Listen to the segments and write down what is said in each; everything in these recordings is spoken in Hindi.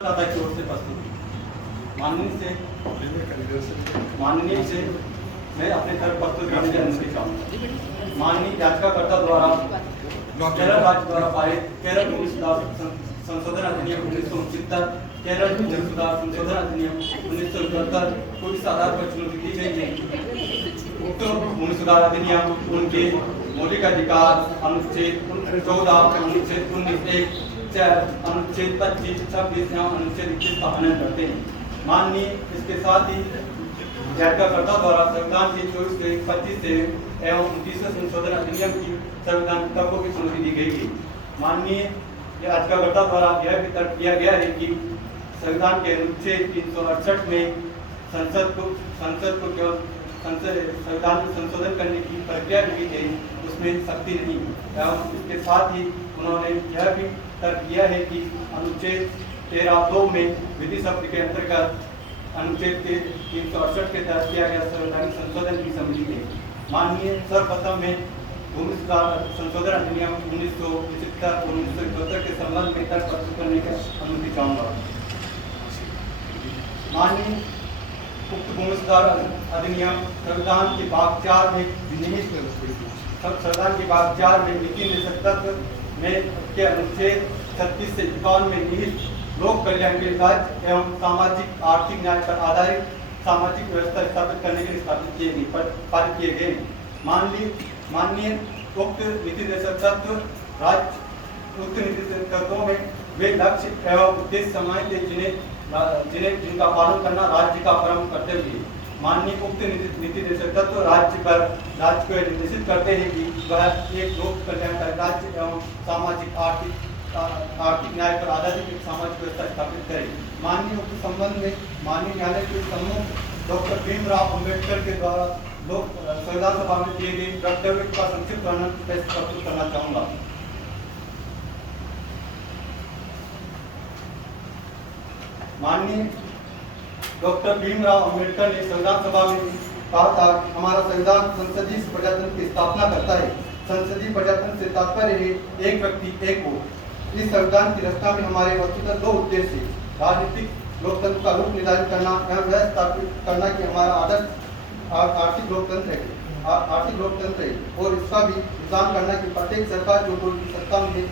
की ओर से प्रस्तुत माननीय से मैं अपने तरफ प्रस्तुत करने की अनुमति चाहूँगा। माननीय याचिकाकर्ता द्वारा केरल राज्य द्वारा पारित केरल भूमि सुधार संशोधन अधिनियम 1969, केरल भूमि सुधार संशोधन अधिनियम 1971 को इस आधार पर चुनौती दी गई है। उक्त भूमि सुधार अधिनियम उनके मौलिक अधिकार अनुच्छेद 14, अनुच्छेद 19(1), अनुच्छेद 25, 26 एवं अनुच्छेद 21 का हनन करते हैं। माननीय इसके साथ ही याचिकाकर्ता द्वारा संविधान के 24(1)(25) से एवं 29वें संशोधन अधिनियम की संविधान तर्कों की चुनौती दी गई है। माननीय याचिकाकर्ता द्वारा यह भी तर्क किया गया है कि संविधान के अनुच्छेद 368 में संसद को केवल संविधान में संशोधन करने की प्रक्रिया की है, उसमें शक्ति नहीं। एवं इसके साथ ही उन्होंने यह भी तर्क किया है कि अनुच्छेद 13(2) में विधि शब्द के अंतर्गत अनुच्छेद के 368 के तहत किया गया संवैधानिक संशोधन की सम्मिलित है। माननीय सर्वप्रथम में भूमि सुधार संशोधन अधिनियम 1975 और 1971 के संबंध में तर्क प्रस्तुत करने की अनुमति चाहूँगा। माननीय उक्त भूमि सुधार अधिनियम संविधान के भाग 4 में नीति निर्देशक तत्व में के अनुच्छेद 36 से 51 में निहित लोक कल्याण के राज्य एवं सामाजिक आर्थिक न्याय पर आधारित सामाजिक व्यवस्था स्थापित करने के लिए पारित किए गए। माननीय उक्त नीति निर्देशक तत्व उक्त नीति निर्देशक तत्वों में वे लक्ष्य एवं उद्देश्य समाहित है जिनका पालन करना राज्य का परम कर्तव्य है। माननीय उक्त नीति निर्देशक तत्व राज्य को निर्देशित करते हैं कि वह एक लोक कल्याणकारी राज्य एवं सामाजिक आर्थिक न्याय पर आधारित एक सामाजिक व्यवस्था स्थापित करे। माननीय उक्त संबंध में माननीय न्यायालय के सम्मुख डॉक्टर भीमराव अम्बेडकर के द्वारा संविधान सभा में किए गए वक्तव्य का संक्षिप्त वर्णन प्रस्तुत करना चाहूँगा। माननीय डॉक्टर भीमराव अम्बेडकर ने संविधान सभा में कहा था, हमारा संविधान संसदीय प्रजातंत्र की स्थापना करता है। संसदीय प्रजातंत्र से तात्पर्य है एक व्यक्ति एक वोट। इस संविधान की रचना में हमारे वस्तुतः दो उद्देश्य है, राजनीतिक लोकतंत्र का रूप निर्धारित करना एवं यह स्थापित करना कि हमारा आदर्श आर्थिक लोकतंत्र है और इसका भी इंतजाम करना कि प्रत्येक सरकार जो उनकी सत्ता में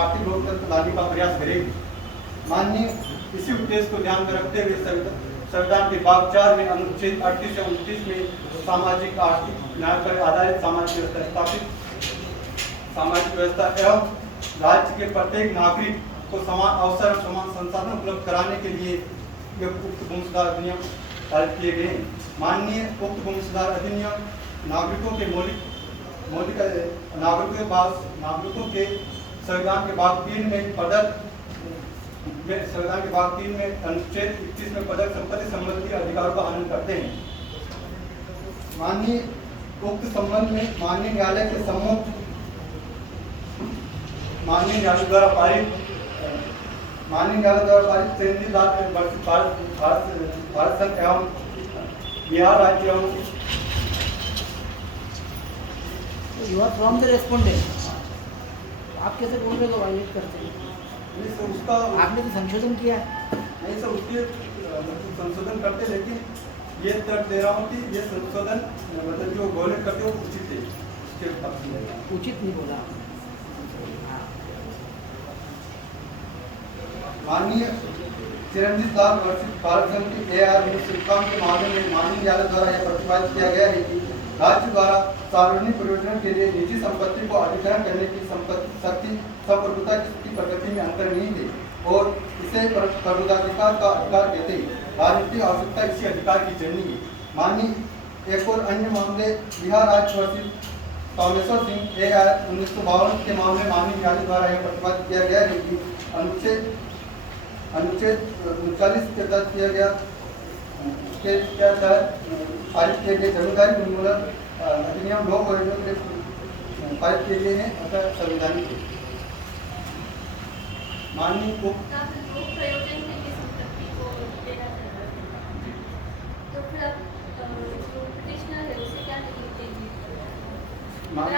आर्थिक लोकतंत्र लाने का प्रयास करेगी। माननीय इसी उद्देश्य को ध्यान में रखते हुए संविधान के भाग 4 में अनुच्छेद 38 से 29 में सामाजिक आर्थिक न्याय पर आधारित सामाजिक व्यवस्था एवं राज्य के प्रत्येक नागरिक को समान अवसर और समान संसाधन उपलब्ध कराने के लिए उक्त भूमि सुधार अधिनियम पारित किए गए। माननीय उक्त भूमि सुधार अधिनियम नागरिकों के संविधान के भाग 3 में अनुच्छेद 21 में प्रदत्त संपत्ति संबंधी अधिकारों का हनन करते हैं। माननीय उक्त संबंध में माननीय न्यायालय के सम्मुख माननीय न्यायालय द्वारा पारित भारत संघ एवं बिहार राज्य एवं you are from the respondent, आप कैसे बोल रहे हो वायलेट करते हैं? उसका आपने तो संशोधन किया नहीं सर, उसके संशोधन करते, लेकिन ये तर्क दे रहा हूँ कि ये संशोधन मतलब जो वायलेट करते हो उचित है, उसके पक्ष में उचित नहीं बोला। माननीय चिरंजीव लाल वर्षित भारत संघ के AR 1951 के मामले में माननीय न्यायालय द्वारा यह प्रतिपादित किया गया है कि राज्य द्वारा सार्वजनिक प्रयोजन के लिए निजी संपत्ति को अधिग्रहण करने की शक्ति संप्रभुता की प्रगति में अंतर्निहित है और इसे प्रभुताधिकार का अधिकार कहते हैं। राजनीतिक आवश्यकता इसी अधिकार की जननी है। माननीय एक और अन्य मामले बिहार राज्य वर्षित कामेश्वर सिंह AR 1952 के मामले में माननीय न्यायालय द्वारा यह प्रतिपादित किया गया है कि अनुच्छेद 39 के तहत किया गया पारित किए गए जमींदारी उन्मूलन अधिनियम लोक प्रयोजन के पारित किए गए हैं, अतः संवैधानिक है। माननीय को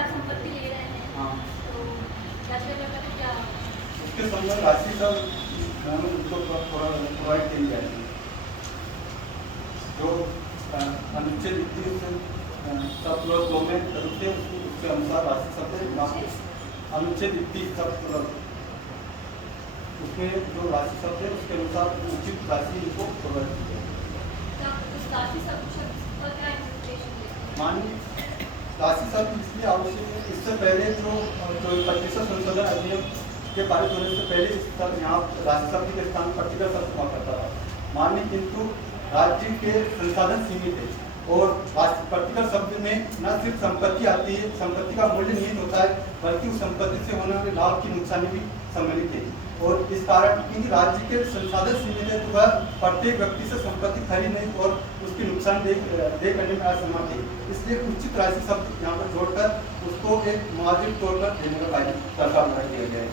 संपत्ति ले रहे हैं, हाँ, तो क्या उसके संबंध राशि का उनको प्रोवाइड की जाएगी। जो अनुच्छेद 31 सब क्लॉज 2 में तरीके उसके अनुसार राशि शब्द अनुच्छेद 31 सब क्लॉज उसमें जो राशि शब्द है उसके अनुसार उचित राशि को प्रोवाइड की जाएगी। माननीय राशि शब्द इसलिए आवश्यक है, इससे पहले जो 25 संशोधन अधिनियम के पारित होने से पहले इस यहाँ राशि शब्द के स्थान पर्टिकुलर शब्द हुआ करता था माननीय, किंतु राज्य के संसाधन सीमित है और पर्टिकुलर शब्द में न सिर्फ संपत्ति आती है, संपत्ति का मूल्य निहित होता है, बल्कि उस संपत्ति से होने वाले लाभ की नुकसानी भी सम्मिलित है। और इस कारण क्योंकि राज्य के संसाधन सीमित है तो वह प्रत्येक व्यक्ति से संपत्ति खरीद नहीं और उसकी नुकसान दे करने में असमर्थ है, इसलिए उचित राशि शब्द यहाँ पर जोड़कर उसको एक मुआवजे तौर पर देने का प्रस्ताव दिया गया है।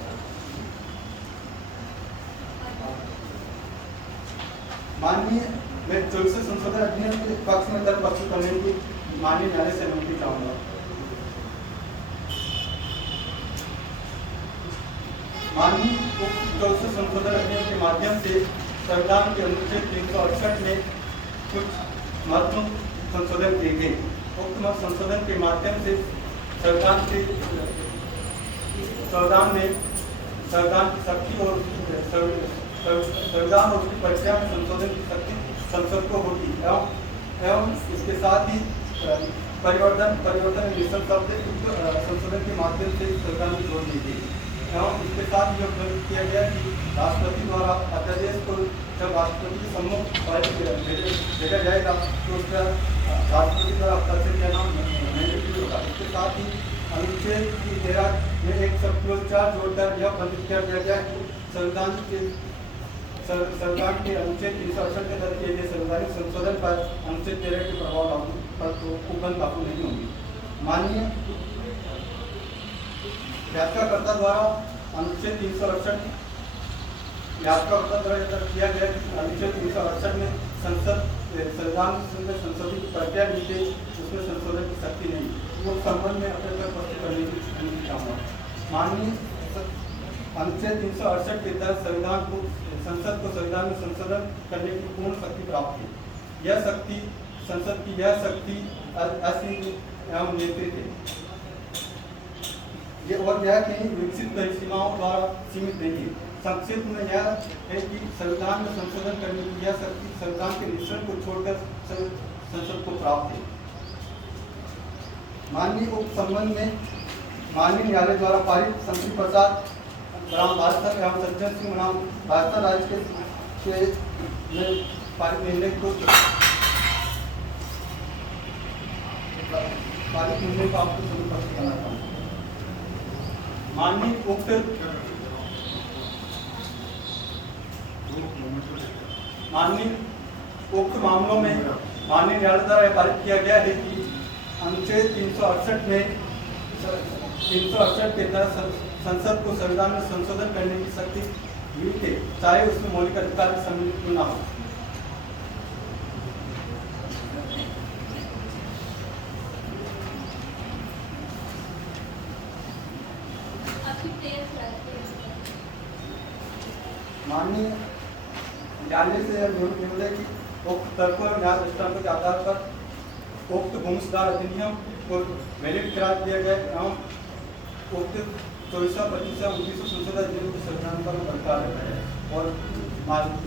माननीय मैं 24 संशोधन अधिनियम के पक्ष में दर प्रस्तुत करने की माननीय न्यायालय से अनुमति चाहूंगा। माननीय उक्त 24 संशोधन अधिनियम के माध्यम से संविधान के अनुच्छेद 368 में कुछ महत्वपूर्ण संशोधन किए गए। उक्त संशोधन के माध्यम से संविधान की शक्ति और संविधान और उसकी प्रक्रिया में संशोधन की शक्ति संसद को होगी एवं इसके साथ ही परिवर्तन मिशन शब्द संशोधन के माध्यम से सरकार में जोड़ दी गई एवं इसके साथ यह किया गया कि राष्ट्रपति द्वारा अध्यादेश को जब राष्ट्रपति के सम्मुख भेजा जाएगा तो उसका राष्ट्रपति द्वारा हस्ताक्षर किया नाम मैंडेटरी होगा। इसके साथ ही अनुच्छेद 13 में एक सब क्लोज 4 जोड़कर यह बंद किया गया कि संविधान के अनुच्छेद 368 के तहत किए गए संवैधानिक संशोधन पर अनुच्छेद 13 के प्रभाव लागू नहीं होंगे। माननीय याचिकाकर्ता द्वारा अनुच्छेद 368 याचिकाकर्ता द्वारा किया गया कि अनुच्छेद 368 में संविधान संशोधन की प्रक्रिया दी गई, उसमें संशोधन की शक्ति नहीं, वो संबंध में अपने तक प्रस्तुत करने की चाहूँगा। माननीय अनुच्छेद 368 के तहत संसद को संविधान में संशोधन करने की पूर्ण शक्ति प्राप्त है। यह शक्ति संसद की असीमित एवं नेतृत्व है। ये और यह कहीं विकसित सीमाओं द्वारा सीमित नहीं है। संक्षिप्त में यह है कि संविधान में संशोधन करने की यह शक्ति संविधान के निरीक्षण को छोड़कर संसद को प्राप्त है। माननीय उक्त संबंध में माननीय न्यायालय द्वारा पारित शंकर प्रसाद भारत एवं सज्जन सिंह नाम राजस्थान राज्य के पारित निर्णय को आपको संपन्न करना चाहूँ। माननीय उक्त मामलों में माननीय न्यायालय द्वारा पारित किया गया है कि अनुच्छेद 368 में 368 के तहत संसद को संविधान में संशोधन करने की शक्ति मिली है, चाहे उसमें मौलिक अधिकार सम्मिलित क्यों न हो। माननीय न्यायालय से निवेदन है कि उक्त तर्कों और न्याय दृष्टांतों के आधार पर उक्त भूमि सुधार अधिनियम को वैलिड करार दिया गया एवं उक्त 24/25/19 संशोधन अधिनियम के संविधान पर बरकरार रहता है और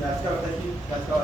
याचिका की याचिका